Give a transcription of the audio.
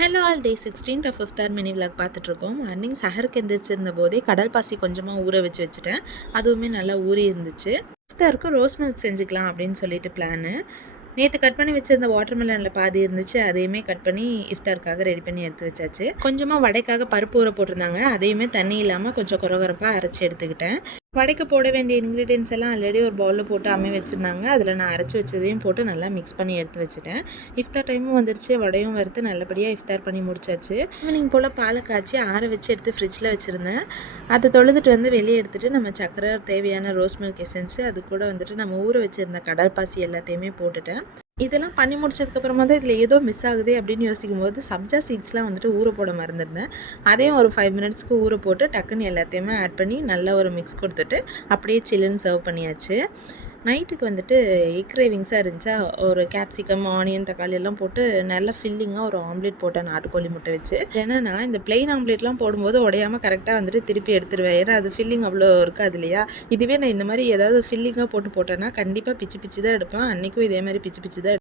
Hello all day 16th of இஃப்தார் mini vlog பார்த்துட்ருக்கோம். Morning சஹருக்கு எந்திரிச்சிருந்த போதே கடல் பாசி கொஞ்சமாக ஊற வச்சுட்டேன். அதுவுமே நல்லா ஊறி இருந்துச்சு. இஃப்தாருக்கு ரோஸ் மில்க் செஞ்சுக்கலாம் அப்படின்னு சொல்லிட்டு பிளானு. நேற்று கட் பண்ணி வச்சுருந்த வாட்டர்மெலனில் பாதி இருந்துச்சு, அதையுமே கட் பண்ணி இஃப்தாருக்காக ரெடி பண்ணி எடுத்து வச்சாச்சு. கொஞ்சமாக வடைக்காக பருப்பு ஊற போட்டிருந்தாங்க, அதையுமே தண்ணி இல்லாமல் கொஞ்சம் கொரகொரப்பாக அரைச்சி எடுத்துக்கிட்டேன். வடைக்கு போட வேண்டிய இன்க்ரீடியன்ஸ் எல்லாம் ஆல்ரெடி ஒரு பவுலில் போட்டு வச்சுருந்தாங்க. அதில் நான் அரைச்சி வச்சதையும் போட்டு நல்லா மிக்ஸ் பண்ணி எடுத்து வச்சுட்டேன். இஃப்தார் டைமும் வந்துருச்சு, வடையும் வறுத்து நல்லபடியாக இஃப்தார் பண்ணி முடிச்சாச்சு. ஈவினிங் போல் பாலை காய்ச்சி ஆற வச்சு எடுத்து ஃப்ரிட்ஜில் வச்சுருந்தேன். அதை தொழுதுட்டு வந்து வெளியே எடுத்துகிட்டு நம்ம சக்கரை, தேவையான ரோஸ் மில்க் எசன்ஸு, அது கூட வந்துட்டு நம்ம ஊற வச்சுருந்த கடல் பாசி எல்லாத்தையுமே போட்டுட்டேன். இதெல்லாம் பண்ணி முடிச்சதுக்கப்புறமா தான் இதில் ஏதோ மிஸ் ஆகுது அப்படின்னு யோசிக்கும்போது சப்ஜா சீட்ஸ்லாம் வந்துட்டு ஊற போட மறந்துருந்தேன். அதையும் ஒரு 5 மினிட்ஸ்க்கு ஊற போட்டு டக்குன்னு எல்லாத்தையுமே ஆட் பண்ணி நல்லா ஒரு மிக்ஸ் கொடுத்துட்டு அப்படியே சில்லுன்னு சர்வ் பண்ணியாச்சு. நைட்டுக்கு வந்துட்டு எக் கிரேவிங்ஸாக இருந்துச்சா, ஒரு கேப்சிகம், ஆனியன், தக்காளி எல்லாம் போட்டு நல்லா ஃபில்லிங்காக ஒரு ஆம்லேட் போட்டேன் நாட்டுக்கோழி முட்டை வச்சு. ஏன்னா நான் இந்த பிளெயின் ஆம்லேட்லாம் போடும்போது உடையாமல் கரெக்டாக வந்துட்டு திருப்பி எடுத்துருவேன். ஏன்னா அது ஃபில்லிங் அவ்வளோ இருக்காது இல்லையா. இதுவே நான் இந்த மாதிரி ஏதாவது ஃபில்லிங்காக போட்டேன்னா கண்டிப்பாக பிச்சு பிச்சு தான் எடுப்பேன். அன்றைக்கும் இதே மாதிரி பிச்சு பிச்சு தான்